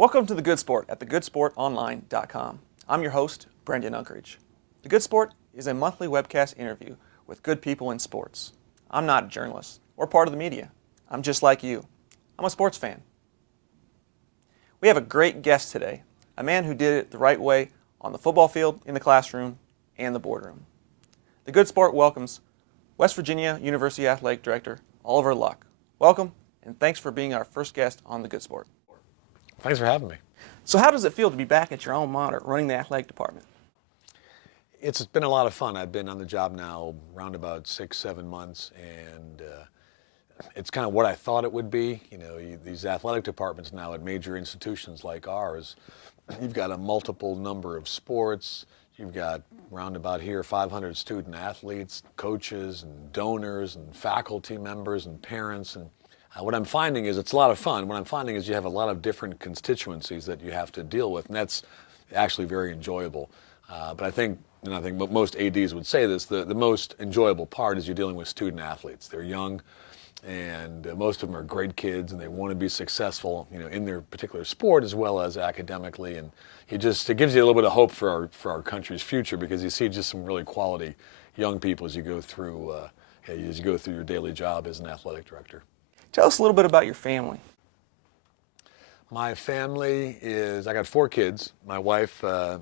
Welcome to The Good Sport at thegoodsportonline.com. I'm your host, Brendan Unkeridge. The Good Sport is a monthly webcast interview with good people in sports. I'm not a journalist or part of the media. I'm just like you. I'm a sports fan. We have a great guest today, a man who did it the right way on the football field, in the classroom, and the boardroom. The Good Sport welcomes West Virginia University Athletic Director Oliver Luck. Welcome, and thanks for being our first guest on The Good Sport. Thanks for having me. So how does it feel to be back at your alma mater running the athletic department? It's been a lot of fun. I've been on the job now around about 6-7 months, and it's kind of what I thought it would be. You know, these athletic departments now at major institutions like ours, you've got a multiple number of sports. You've got round about here 500 student athletes, coaches, and donors, and faculty members, and parents. And what I'm finding is it's a lot of fun. What I'm finding is you have a lot of different constituencies that you have to deal with, and that's actually very enjoyable. But I think most ADs would say this, the most enjoyable part is you're dealing with student athletes. They're young, and most of them are great kids, and they want to be successful, you know, in their particular sport as well as academically. And it gives you a little bit of hope for our country's future, because you see just some really quality young people as you go through your daily job as an athletic director. Tell us a little bit about your family. My family I got 4 kids. My wife was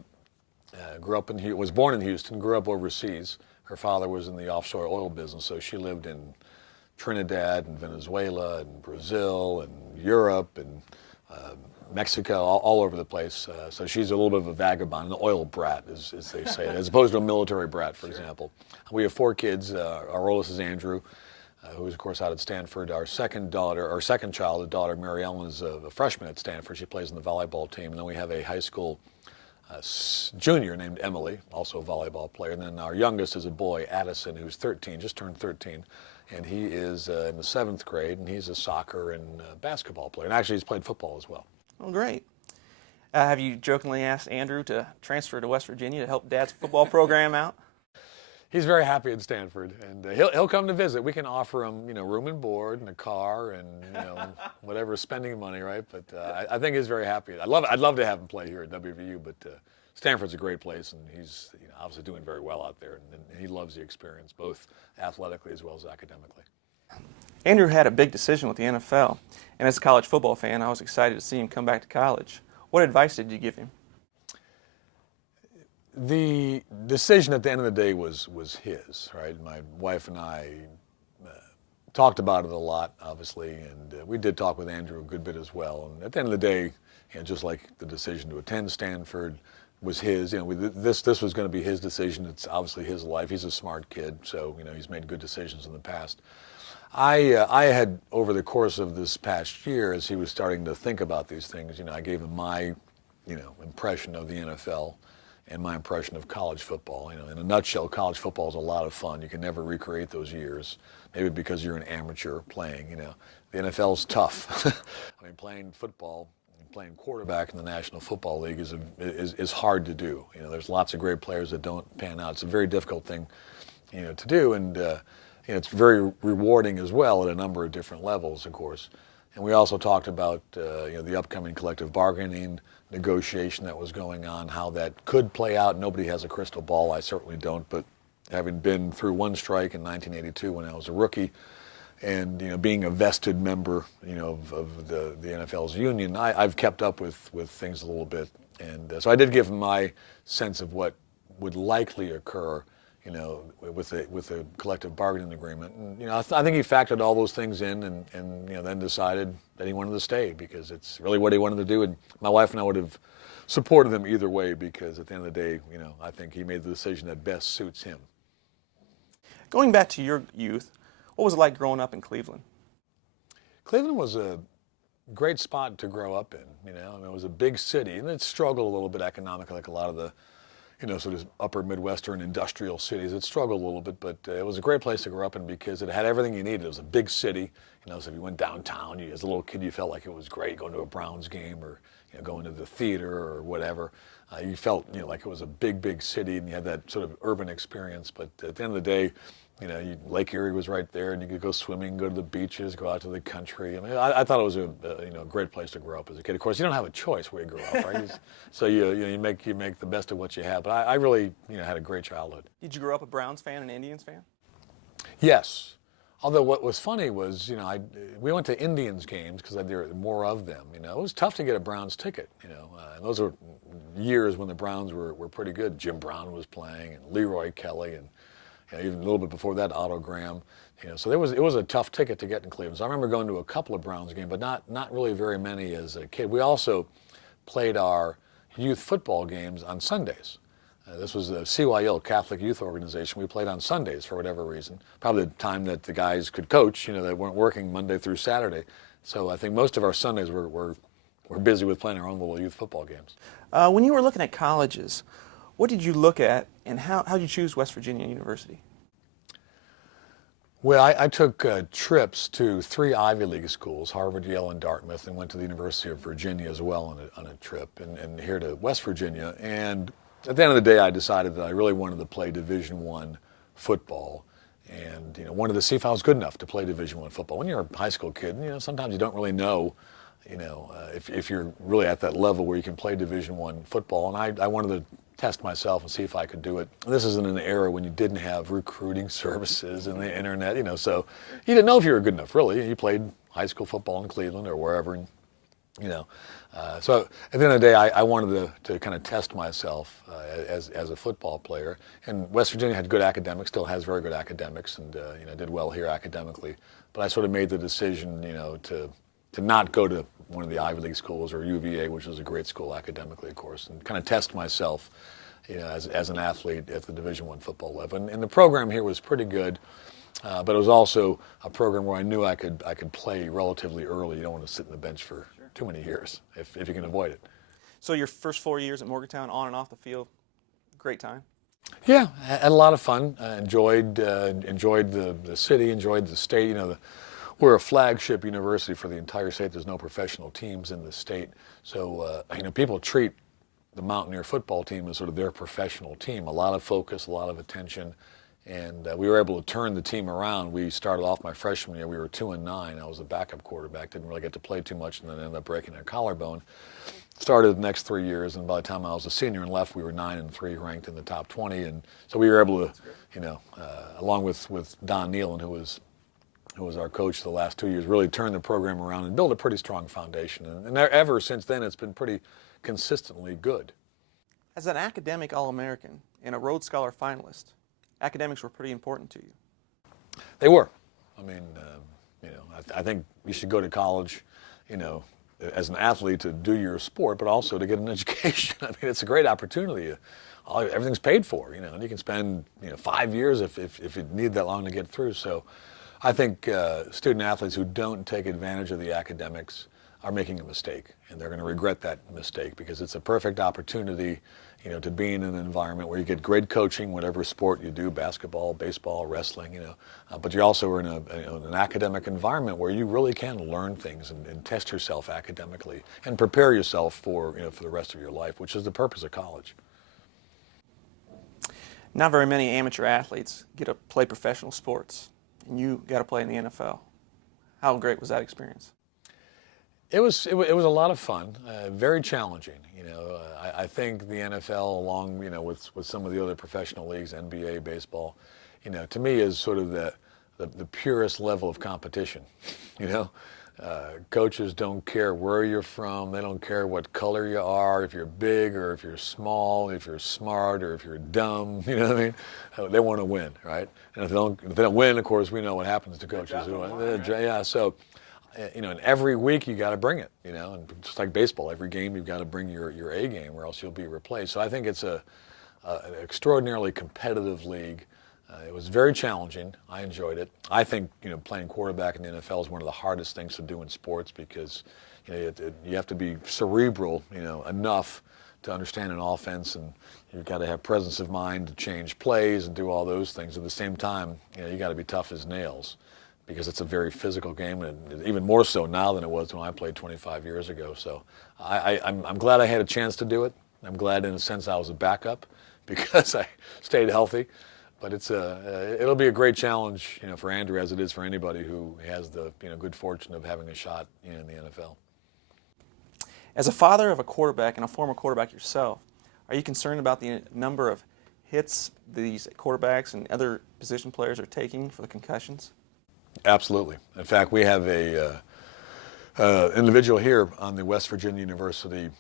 born in Houston, grew up overseas. Her father was in the offshore oil business, so she lived in Trinidad and Venezuela and Brazil and Europe and Mexico, all over the place. So she's a little bit of a vagabond, an oil brat, as they say, as opposed to a military brat, for example. We have 4 kids. Our oldest is Andrew, who is, of course, out at Stanford. Our second child, a daughter, Mary Ellen, is a freshman at Stanford. She plays in the volleyball team. And then we have a high school junior named Emily, also a volleyball player. And then our youngest is a boy, Addison, who's 13, just turned 13. And he is in the 7th grade, and he's a soccer and basketball player. And actually, he's played football as well. Oh, great. Have you jokingly asked Andrew to transfer to West Virginia to help Dad's football program out? He's very happy at Stanford, and he'll come to visit. We can offer him, you know, room and board and a car and, you know, whatever spending money, right? But I think he's very happy. I'd love to have him play here at WVU, but Stanford's a great place, and he's obviously doing very well out there, and he loves the experience, both athletically as well as academically. Andrew had a big decision with the NFL, and as a college football fan, I was excited to see him come back to college. What advice did you give him? The decision at the end of the day was his, right? My wife and I talked about it a lot, obviously, and we did talk with Andrew a good bit as well. And at the end of the day, you know, just like the decision to attend Stanford was his, you know, this was going to be his decision. It's obviously his life. He's a smart kid, so, you know, he's made good decisions in the past. I had, over the course of this past year, as he was starting to think about these things, you know, I gave him my, you know, impression of the NFL and my impression of college football. You know, in a nutshell, college football is a lot of fun. You can never recreate those years, maybe because you're an amateur playing. You know, the NFL's tough. I mean, playing football, playing quarterback in the National Football League is hard to do. You know, there's lots of great players that don't pan out. It's a very difficult thing, you know, to do, and you know, it's very rewarding as well at a number of different levels, of course. And we also talked about you know, the upcoming collective bargaining negotiation that was going on, how that could play out. Nobody has a crystal ball. I certainly don't, but having been through one strike in 1982 when I was a rookie, and, you know, being a vested member, you know, of the NFL's union, I've kept up with things a little bit, and so I did give him my sense of what would likely occur, you know, with the collective bargaining agreement. And, you know, I think he factored all those things in, and you know, then decided that he wanted to stay because it's really what he wanted to do. And my wife and I would have supported him either way, because at the end of the day, you know, I think he made the decision that best suits him. Going back to your youth, what was it like growing up in Cleveland? Cleveland was a great spot to grow up in. You know, I mean, it was a big city, and it struggled a little bit economically, like a lot of the, you know, sort of upper Midwestern industrial cities. It struggled a little bit, but it was a great place to grow up in because it had everything you needed. It was a big city. You know, so if you went downtown, as a little kid, you felt like it was great going to a Browns game, or, you going to the theater or whatever. You felt, like it was a big, big city, and you had that sort of urban experience. But at the end of the day, Lake Erie was right there, and you could go swimming, go to the beaches, go out to the country. I mean, I thought it was a great place to grow up as a kid. Of course, you don't have a choice where you grow up, right? So you make the best of what you have. But I really had a great childhood. Did you grow up a Browns fan and Indians fan? Yes. Although what was funny was, we went to Indians games because there were more of them. It was tough to get a Browns ticket. And those were years when the Browns were pretty good. Jim Brown was playing, and Leroy Kelly, and even a little bit before that, Otto Graham. So it was a tough ticket to get in Cleveland. So I remember going to a couple of Browns games, but not really very many as a kid. We also played our youth football games on Sundays. This was the CYO, Catholic Youth Organization. We played on Sundays for whatever reason. Probably the time that the guys could coach. They weren't working Monday through Saturday. So I think most of our Sundays were busy with playing our own little youth football games. When you were looking at colleges, what did you look at, and how did you choose West Virginia University? Well, I took trips to 3 Ivy League schools, Harvard, Yale, and Dartmouth, and went to the University of Virginia as well on a trip, and here to West Virginia. And at the end of the day, I decided that I really wanted to play Division I football, and wanted to see if I was good enough to play Division I football. When you're a high school kid, sometimes you don't really know, if you're really at that level where you can play Division I football. And I wanted to test myself and see if I could do it. This is in an era when you didn't have recruiting services and the internet, so you didn't know if you were good enough, really. You played high school football in Cleveland or wherever, and so at the end of the day, I wanted to kind of test myself as a football player. And West Virginia had good academics, still has very good academics, and did well here academically. But I sort of made the decision, to not go to one of the Ivy League schools or UVA, which was a great school academically, of course, and kind of test myself, as an athlete at the Division I football level. And the program here was pretty good. But it was also a program where I knew I could play relatively early. You don't want to sit in the bench for too many years if you can avoid it. So your first 4 years at Morgantown, on and off the field, great time? Yeah, I had a lot of fun. Enjoyed the city, enjoyed the state. We're a flagship university for the entire state. There's no professional teams in the state. So, people treat the Mountaineer football team as sort of their professional team. A lot of focus, a lot of attention. And we were able to turn the team around. We started off my freshman year, we were 2-9. I was the backup quarterback, didn't really get to play too much, and then ended up breaking a collarbone. Started the next 3 years, and by the time I was a senior and left, we were 9-3, ranked in the top 20. And so we were able to, along with Don Nealon, who was our coach the last 2 years, really turn the program around and build a pretty strong foundation. And ever since then, it's been pretty consistently good. As an academic All-American and a Rhodes Scholar finalist, academics were pretty important to you. They were. I mean, I think you should go to college, as an athlete to do your sport, but also to get an education. I mean, it's a great opportunity. Everything's paid for, and you can spend 5 years if you need that long to get through. So I think student athletes who don't take advantage of the academics are making a mistake, and they're going to regret that mistake, because it's a perfect opportunity to be in an environment where you get great coaching, whatever sport you do, basketball, baseball, wrestling, but you also are in an academic environment where you really can learn things and test yourself academically and prepare yourself for the rest of your life, which is the purpose of college. Not very many amateur athletes get to play professional sports, and you got to play in the NFL. How great was that experience? It was a lot of fun, very challenging. I think the NFL, along with some of the other professional leagues, NBA, baseball, to me is sort of the purest level of competition. Coaches don't care where you're from, they don't care what color you are, if you're big or if you're small, if you're smart or if you're dumb. You know what I mean? They want to win, right? And if they don't win, of course, we know what happens to coaches who win. Yeah, so. And every week you got to bring it, and just like baseball, every game you've got to bring your A game, or else you'll be replaced. So I think it's an extraordinarily competitive league. It was very challenging. I enjoyed it. I think playing quarterback in the NFL is one of the hardest things to do in sports, because you have to be cerebral enough to understand an offense, and you've got to have presence of mind to change plays and do all those things. At the same time, you got to be tough as nails. because it's a very physical game, and even more so now than it was when I played 25 years ago. So I'm glad I had a chance to do it. I'm glad in a sense I was a backup because I stayed healthy. But it'll be a great challenge, for Andrew, as it is for anybody who has the good fortune of having a shot in the NFL. As a father of a quarterback and a former quarterback yourself, are you concerned about the number of hits these quarterbacks and other position players are taking for the concussions? Absolutely. In fact, we have a individual here on the West Virginia University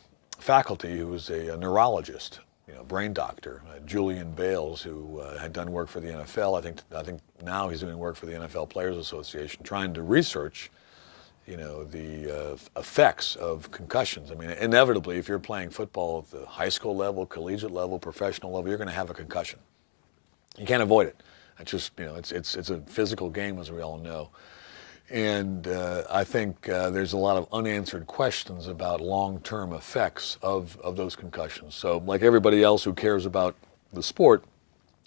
faculty who is a neurologist, brain doctor, Julian Bales, who had done work for the NFL. I think now he's doing work for the NFL Players Association, trying to research, the effects of concussions. I mean, inevitably, if you're playing football at the high school level, collegiate level, professional level, you're going to have a concussion. You can't avoid it. It's just, it's a physical game, as we all know. And I think there's a lot of unanswered questions about long-term effects of those concussions. So, like everybody else who cares about the sport,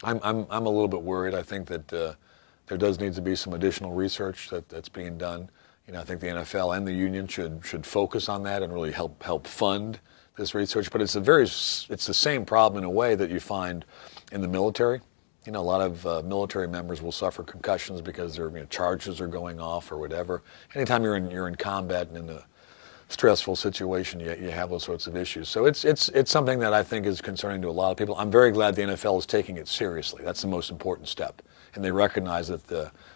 I'm a little bit worried. I think that there does need to be some additional research that's being done. I think the NFL and the union should focus on that and really help fund this research. But it's the same problem in a way that you find in the military. A lot of military members will suffer concussions because their charges are going off or whatever. Anytime you're in combat and in a stressful situation, you have those sorts of issues. So it's something that I think is concerning to a lot of people. I'm very glad the NFL is taking it seriously. That's the most important step. And they recognize that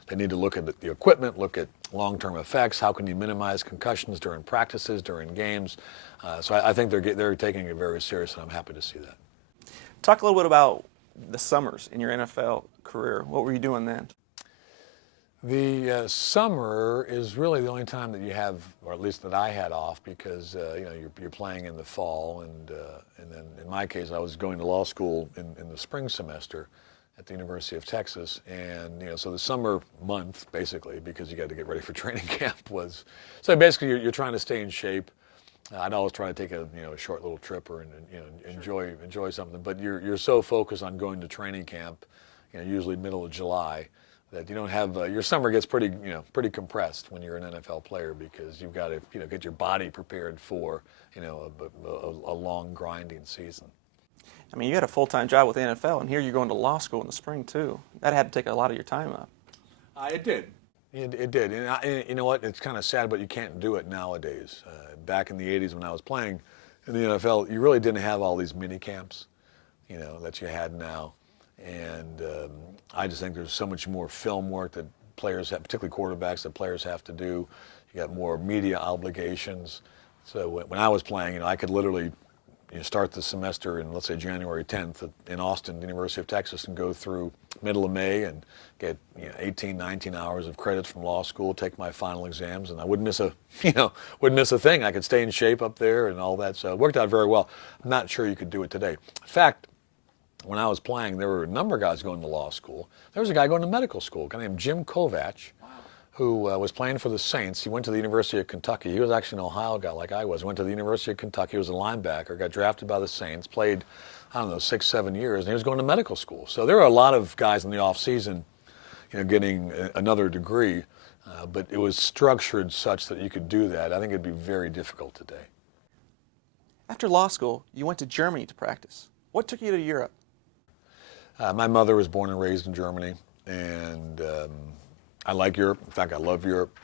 they need to look at the equipment, look at long-term effects. How can you minimize concussions during practices, during games? So I think they're taking it very seriously, and I'm happy to see that. Talk a little bit about the summers in your NFL career. What were you doing then? The summer is really the only time that you have, or at least that I had off, because you're playing in the fall, and then in my case I was going to law school in the spring semester at the University of Texas, and so the summer month basically, because you got to get ready for training camp, was so basically you're trying to stay in shape. I'd always try to take a short little trip or enjoy something, but you're so focused on going to training camp, usually middle of July, that you don't have your summer gets pretty compressed when you're an NFL player, because you've got to get your body prepared for a long grinding season. I mean, you had a full-time job with the NFL, and here you're going to law school in the spring too. That had to take a lot of your time up. It did. It did. And you know what? It's kind of sad, but you can't do it nowadays. Back in the 80s when I was playing in the NFL, you really didn't have all these mini camps, that you had now. And I just think there's so much more film work that players have, particularly quarterbacks, that players have to do. You got more media obligations. So when I was playing, I could literally start the semester in, let's say, January 10th in Austin, University of Texas, and go through middle of May and get 18, 19 hours of credits from law school, take my final exams, and I wouldn't miss a thing. I could stay in shape up there and all that. So it worked out very well. I'm not sure you could do it today. In fact, when I was playing, there were a number of guys going to law school. There was a guy going to medical school, a guy named Jim Kovach, who was playing for the Saints. He went to the University of Kentucky. He was actually an Ohio guy like I was. Went to the University of Kentucky. He was a linebacker, got drafted by the Saints, played, 6, 7 years, and he was going to medical school. So there were a lot of guys in the off season, getting another degree, but it was structured such that you could do that. I think it'd be very difficult today. After law school, you went to Germany to practice. What took you to Europe? My mother was born and raised in Germany, and I like Europe. In fact, I love Europe.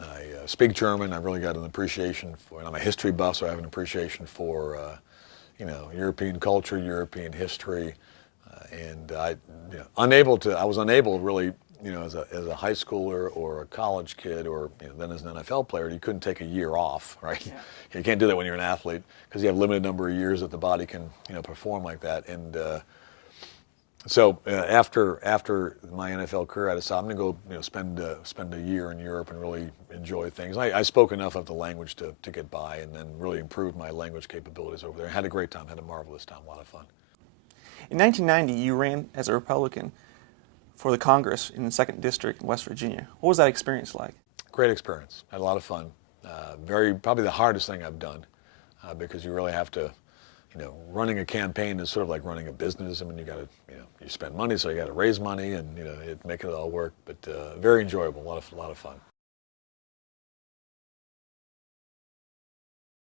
I speak German. I've really got an appreciation for, and I'm a history buff, so I have an appreciation for, European culture, European history, and I was unable really, as a high schooler or a college kid, or then as an NFL player, you couldn't take a year off, right? Yeah. You can't do that when you're an athlete, because you have a limited number of years that the body can, perform like that, and. So after my NFL career, I decided I'm going to go spend a year in Europe and really enjoy things. I spoke enough of the language to get by, and then really improved my language capabilities over there. I had a great time, had a marvelous time, a lot of fun. In 1990, you ran as a Republican for the Congress in the 2nd District in West Virginia. What was that experience like? Great experience. I had a lot of fun. Probably the hardest thing I've done, because you really have to running a campaign is sort of like running a business. I mean, you got to, you spend money, so you got to raise money and, make it all work. But very enjoyable, a lot of fun.